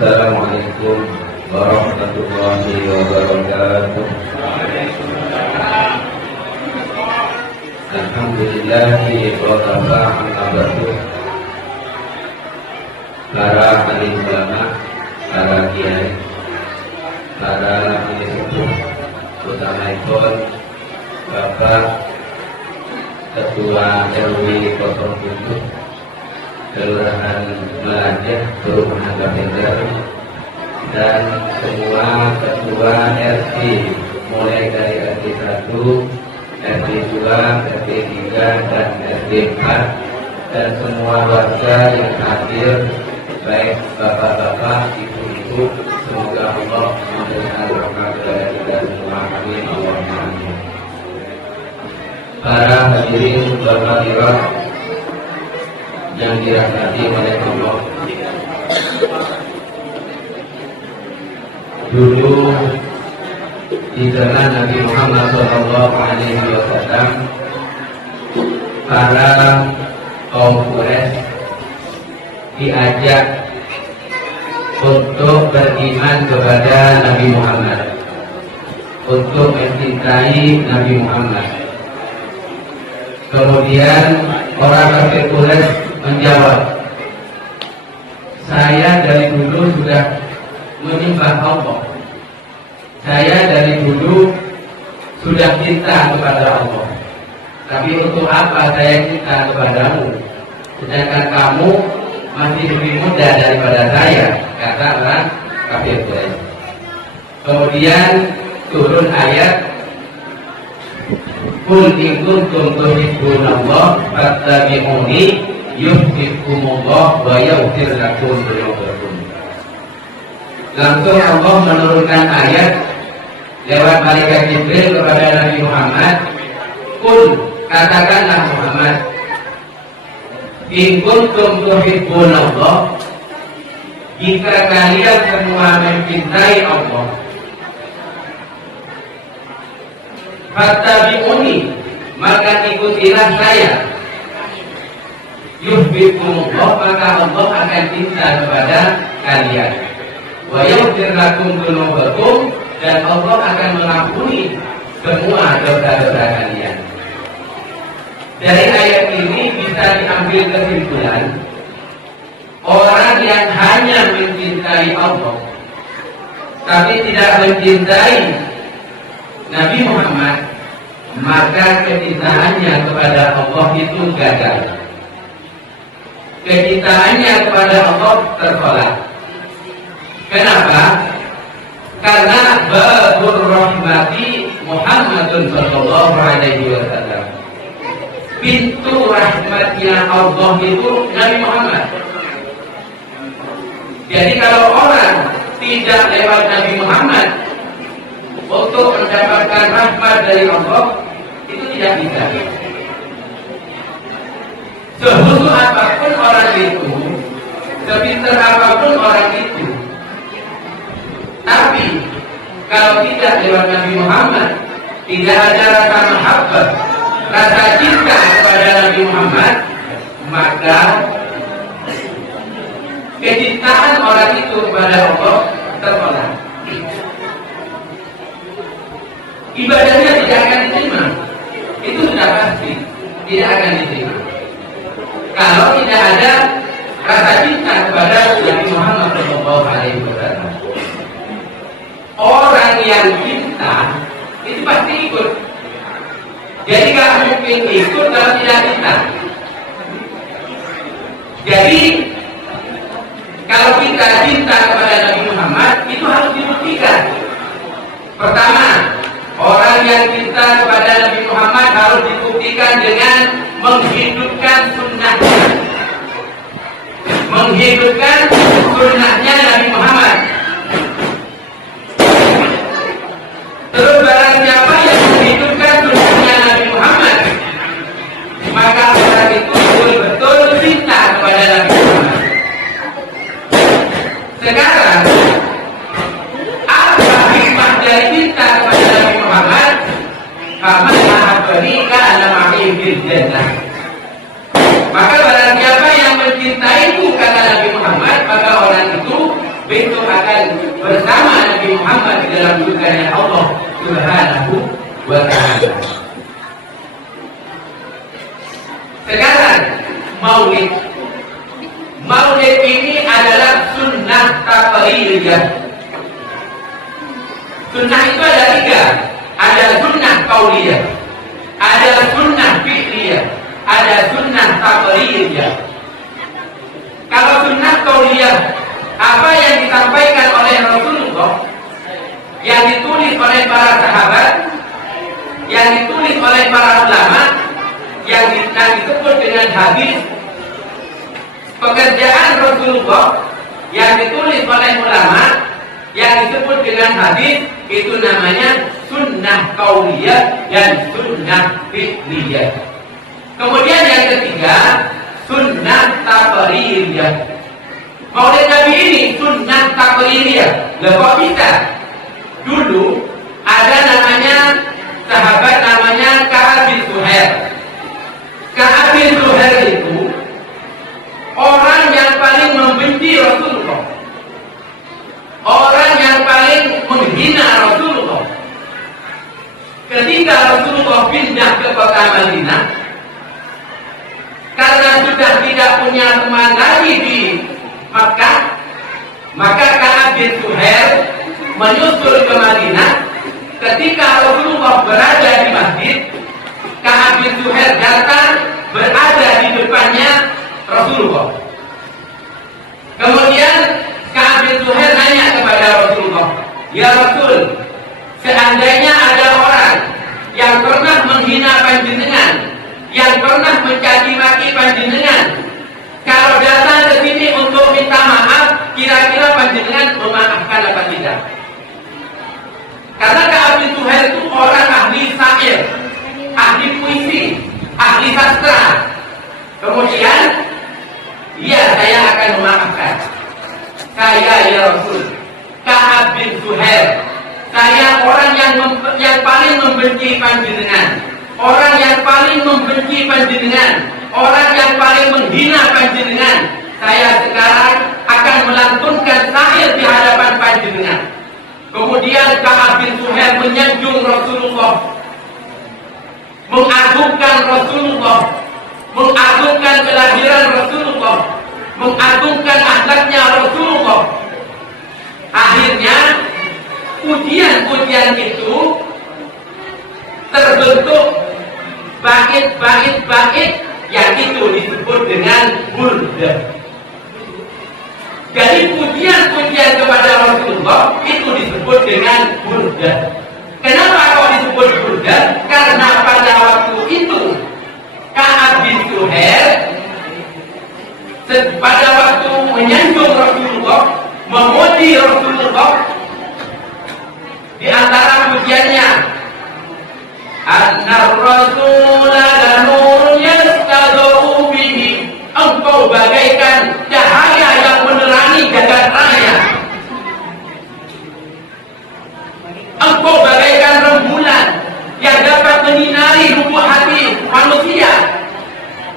Assalamualaikum warahmatullahi wabarakatuh. Alhamdulillahi wa kafa amma ba'du. Para alim ulama, para kiai, para sepuh, utamanya Bapak Ketua RW 07 Kelurahan Melajah, Perumahan Bapendar, dan semua ketua RT mulai dari RT 1, RT 2, RT 3, dan RT 4, dan semua warga yang hadir, baik bapak-bapak, ibu-ibu, semoga Allah memberikan rahmat kepada kita semua. Amin Allahumma amin. Para hadirin berbahagia yang dirahmati oleh Allah, dulu di zaman Nabi Muhammad SAW, para kaum Quraisy diajak untuk beriman kepada Nabi Muhammad, untuk mencintai Nabi Muhammad. Kemudian orang kafir Quraisy menjawab, saya dari dulu sudah menyembah Allah, saya dari dulu sudah cinta kepada Allah, tapi untuk apa saya cinta kepadamu, sedangkan kamu masih lebih muda daripada saya, kata orang kafir Quraisy. Kemudian turun ayat, Qul in kuntum tuhibbunallah fattabi'uni yuhibbukumullah wa yaghfir lakum dzunubakum. Langsung Allah menurunkan ayat lewat malaikat Jibril kepada Nabi Muhammad, Qul, katakanlah Muhammad, in kuntum tuhibbunallah, jika kalian semua mencintai Allah, fattabi'uni, maka ikutilah saya, yuhibbukumullah, maka Allah akan cinta kepada kalian, wa yaghfir lakum dzunubakum, dan Allah akan mengampuni semua dosa-dosa kalian. Dari ayat ini bisa diambil kesimpulan, orang yang hanya mencintai Allah tapi tidak mencintai Nabi Muhammad, maka kecintaannya kepada Allah itu gagal. Kecintaannya kepada Allah tertolak. Kenapa? Karena babur rahmati Muhammadun sallallahu alaihi wasallam. Pintu rahmatnya Allah itu Nabi Muhammad. Jadi kalau orang tidak lewat Nabi Muhammad untuk mendapatkan rahmat dari Allah, itu tidak bisa. Sehusu apapun orang itu, sepintar apapun orang itu, tapi kalau tidak lewat Nabi Muhammad, tidak ada rasa mahabbah, rasa cinta kepada Nabi Muhammad, maka kecintaan orang itu kepada Allah tertolak. Ibadahnya tidak akan diterima, itu sudah pasti tidak akan diterima. Kalau tidak ada rasa cinta kepada Nabi Muhammad SAW. Orang yang cinta itu pasti ikut. Jadi kalau mungkin ikut kalau tidak cinta. Jadi kalau kita cinta kepada Nabi Muhammad, itu harus dibuktikan. Pertama, orang yang cinta kepada Nabi Muhammad harus dibuktikan dengan menghidupkan sunnahnya. Menghidupkan sunnahnya Nabi Muhammad. Terus barang siapa yang menghidupkan sunnahnya Nabi Muhammad, maka orang itu betul-betul cinta kepada Nabi Muhammad. Sekarang apa hikmah dari cinta kepada Nabi Muhammad? Karena mahabbani kana ma'i fil jannah. Maka barang siapa yang mencintaiku, kata Nabi Muhammad, maka orang itu besok akan bersama Nabi Muhammad di dalam surganya Allah Subhanahu wa Ta'ala. Sekarang Maulid. Maulid ini adalah sunnah taqririyah. Sunnah itu ada tiga. Ada sunnah qauliyah, ada sunnah fi'liyah, ada sunnah taqririyah. Kalau sunnah qauliyah, apa yang disampaikan oleh Rasulullah, yang ditulis oleh para sahabat, yang ditulis oleh para ulama, yang disebut dengan hadis, pekerjaan Rasulullah yang ditulis oleh ulama, yang disebut dengan hadis, itu namanya sunnah qauliyah dan sunnah fi'liyah. Kemudian yang ketiga, sunnah taqririyah. Maulid Nabi ini sunnah taqririyah. Kok bisa? Dulu ada namanya sahabat namanya Ka'ab bin Zuhair. Ka'ab bin Zuhair itu orang yang paling membenci Rasulullah, orang yang paling menghina Rasulullah. Ketika Rasulullah pindah ke kota Madinah, karena sudah tidak punya teman lagi di Makkah, maka Ka'ab bin Zuhair menyusul ke Madinah. Ketika Rasulullah berada di masjid, Ka'ab bin Zuhair datang berada di depannya Rasulullah. Kemudian Ka'ab bin Zuhair nanya kepada Rasulullah, "Ya Rasul, seandainya ada orang yang pernah menghina panjenengan, yang pernah mencaci maki panjenengan, kalau datang ke sini untuk minta maaf, kira-kira panjenengan memaafkan apa tidak?" Karena Ka'ab bin Zuhair itu orang ahli syair, ahli puisi, ahli sastra. Kemudian, "Iya, saya akan memaafkan. Saya, ya Rasul, Ka'ab bin Zuhair, saya orang yang paling membenci panjenengan, orang yang paling membenci panjenengan, orang yang paling menghina panjenengan. Saya sekarang akan melantunkan syair di hadapan panjenengan." Kemudian Ka'ab bin Zuhair menyanjung Rasulullah, mengagungkan Rasulullah, mengagungkan kelahiran Rasulullah, mengagungkan akhlaknya Rasulullah. Akhirnya pujian-pujian itu terbentuk bait-bait yang itu disebut dengan burdah. Jadi pujian-pujian kepada Rasulullah itu disebut dengan burdah. Kenapa kok disebut burdah? Karena pada waktu itu Ka'ab bin Zuhair pada waktu menyanjung Rasulullah, memuji Rasulullah, di antara pujiannya, "Annar Rasula lanurun yastadhu bihi." Engkau bagaikan cahaya yang menerangi jagat raya. Engkau bagaikan rembulan yang dapat menyinari lubuk hati manusia.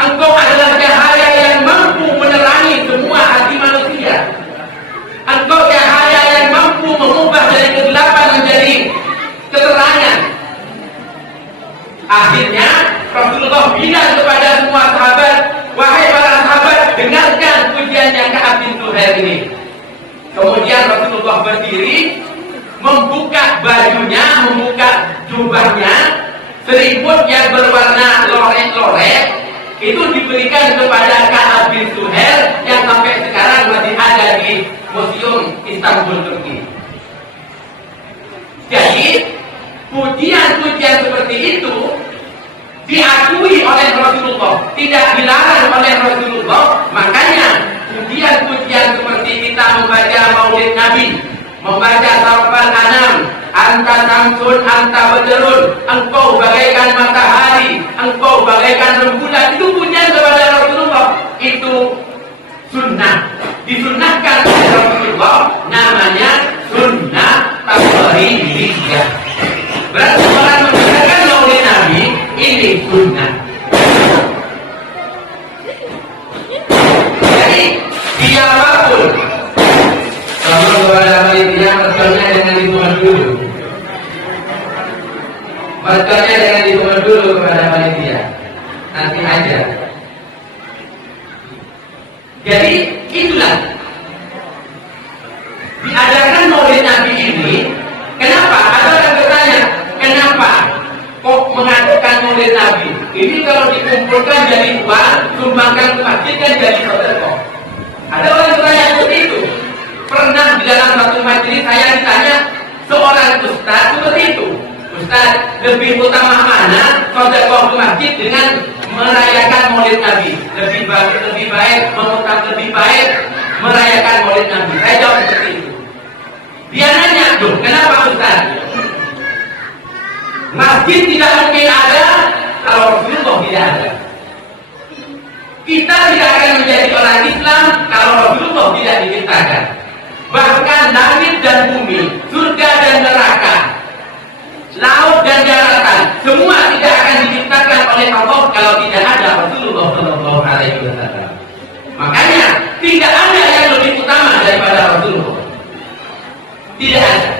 Engkau adalah cahaya yang mampu menerangi semua hati manusia. Engkau cahaya yang mampu mengubah dari kegelapan menjadi keterangan. Akhirnya Rasulullah bilang kepada semua sahabat, "Wahai para sahabat, dengarkan pujiannya Ka'ab bin Zuhair ini." Kemudian Rasulullah berdiri, membuka bajunya, membuka jubahnya, selimut yang berwarna lorek-lorek itu diberikan kepada Ka'ab bin Zuhair yang sampai sekarang masih ada di Museum Istanbul, Turki. Jadi pujian-pujian seperti itu diakui oleh Rasulullah, tidak dilarang oleh Rasulullah. Makanya pujian-pujian seperti kita membaca Maulid Nabi, membaca Sarfal Anam, "Anta Samsun, Anta Badrun," engkau bagaikan matahari, engkau bagaikan rembulan, itu pujian kepada Rasulullah. Itu sunnah, disunnahkan oleh Rasulullah, namanya sunnah taqririyah. Berarti orang menggunakan Maulid Nabi ini sunnah. Jadi siapapun, jangan ditulis dulu. Mertuanya jangan ditulis dulu kepada panitia. Nanti aja. Jadi itulah diadakan Maulid Nabi ini. Kenapa? Ada orang bertanya, kenapa kok mengadakan Maulid Nabi? Ini kalau dikumpulkan jadi uang, sumbangkan ke masjid kan jadi sedekah. Ada orang bertanya seperti itu. Pernah di dalam satu majelis saya ditanya seorang ustaz seperti itu. Ustaz, lebih utama mana sedekah ke masjid dengan merayakan Maulid Nabi? Lebih baik merayakan Maulid Nabi. Saya jawab seperti itu. Dia nanya, "Loh, kenapa Ustaz? Masjid tidak mungkin ada kalau Rasulullah tidak ada. Kita tidak akan menjadi orang Islam kalau Rasulullah tidak diciptakan. Bahkan langit dan bumi, surga dan neraka, laut dan daratan, semua tidak akan diciptakan oleh Allah kalau tidak ada Rasulullah Shallallahu Alaihi Wasallam. Makanya tidak ada yang lebih utama daripada Rasulullah. Tidak ada.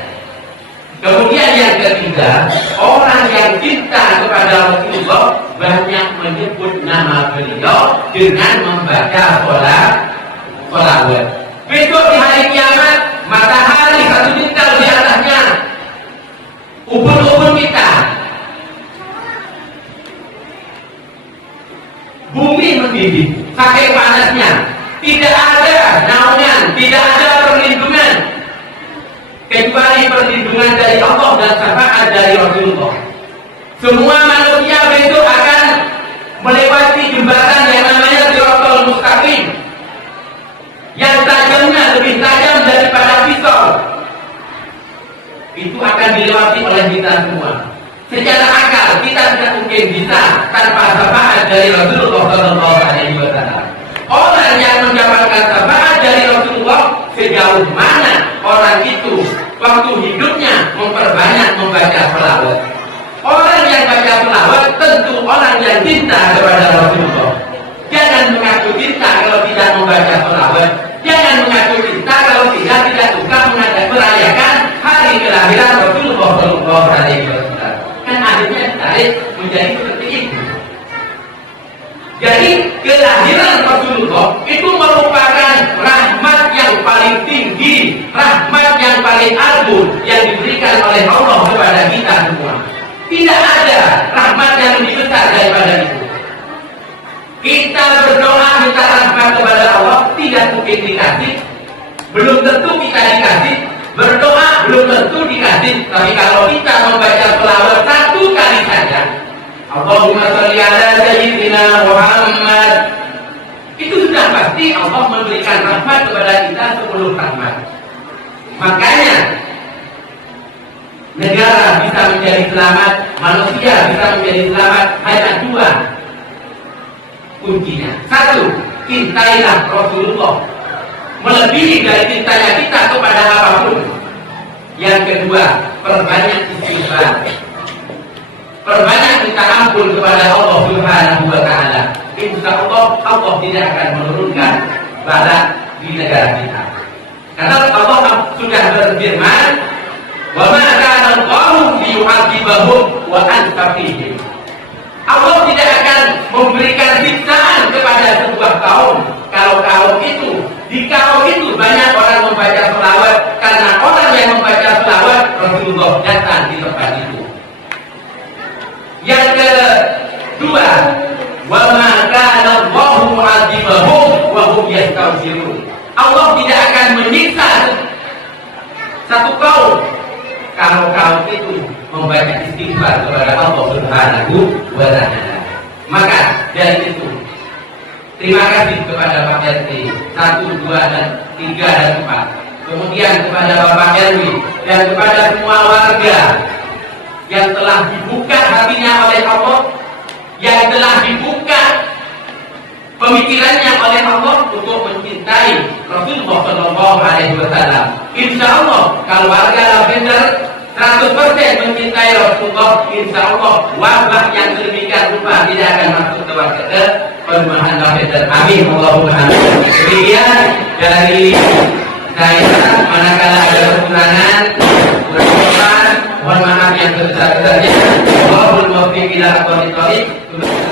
Kemudian yang ketiga, orang yang cinta kepada Rasulullah banyak menyebut nama beliau dengan membaca sholawat. Besok di hari kiamat, matahari satu bintang di atasnya, ubun-ubun kita, bumi mendidih, saking panasnya, tidak ada naungan, tidak ada perlindungan kecuali perlindungan dari Allah dan syafaat dari Rasulullah. Semua manusia besok akan melewati jembatan yang namanya Shiratal Mustaqim, yang tajamnya lebih tajam daripada pisau. Itu akan dilewati oleh kita semua. Secara akal kita tidak mungkin bisa tanpa syafaat dari Rasulullah Shallallahu Alaihi Wasallam. Orang yang mendapatkan syafaat dari Rasulullah, sejauh mana orang itu waktu hidupnya memperbanyak membaca sholawat. Orang yang baca sholawat tentu orang yang cinta kepada Rasulullah. Jangan mengaku cinta kalau tidak membaca sholawat. Jangan mengaku cinta kalau tidak suka merayakan hari kelahiran Rasulullah Shallallahu Alaihi Wasallam. Kan akhirnya tarik menjadi seperti itu. Jadi kelahiran Rasulullah itu merupakan rahmat yang paling tinggi, rahmat yang paling agung yang diberikan oleh Allah kepada kita semua. Tidak ada rahmat yang lebih besar daripada itu. Kita berdoa minta rahmat kepada Allah tidak mungkin dikasih, belum tentu kita dikasih. Berdoa belum tentu dikasih, tapi kalau kita membaca sholawat satu kali saja, Allahumma sholli ala sayyidina Muhammad, itu sudah pasti Allah memberikan rahmat kepada kita 10 rahmat. Makanya negara bisa menjadi selamat, manusia bisa menjadi selamat hanya 2 kuncinya. 1, cintailah Rasulullah melebihi dari cintanya kita kepada apapun. Yang kedua, perbanyak istighfar, perbanyak minta ampun kepada Allah Subhanahu wa Ta'ala. Insya Allah Allah tidak akan menurunkan bala di negara kita. Karena Allah sudah berfirman, "Wa ma kana Allahu liyu'adzibahum wa anta fihim." Allah tidak akan memberikan siksaan kepada sebuah kaum kalau kaum itu, di kaum itu banyak orang membaca sholawat, karena orang yang membaca sholawat Rasulullah datang di tempat itu. Yang kedua, wa ma kana Allahu mu'adzibahum wa hum yastaghfirun. Allah tidak akan menyiksa satu kaum kalau kaum itu membaca istighfar kepada Allah Subhanahu wa Ta'ala. Maka dari itu, terima kasih kepada Pak RT 1, 2, dan 3, dan 4. Kemudian kepada Bapak RW dan kepada semua warga yang telah dibuka hatinya oleh Allah, yang telah dibuka pemikirannya oleh Allah untuk mencintai Rasulullah Shallallahu Alaihi Wasallam. Insya Allah kalau warga Lavender 100% mencintai Rasulullah, insya Allah wabah yang sedemikian rupa tidak akan masuk ke warga perumahan Lavender. Amin. Allahumma amin. Demikian dari saya, manakala ada kekurangan yang sebesar-besarnya. Walaupun muwaffiq ila aqwamit thoriq.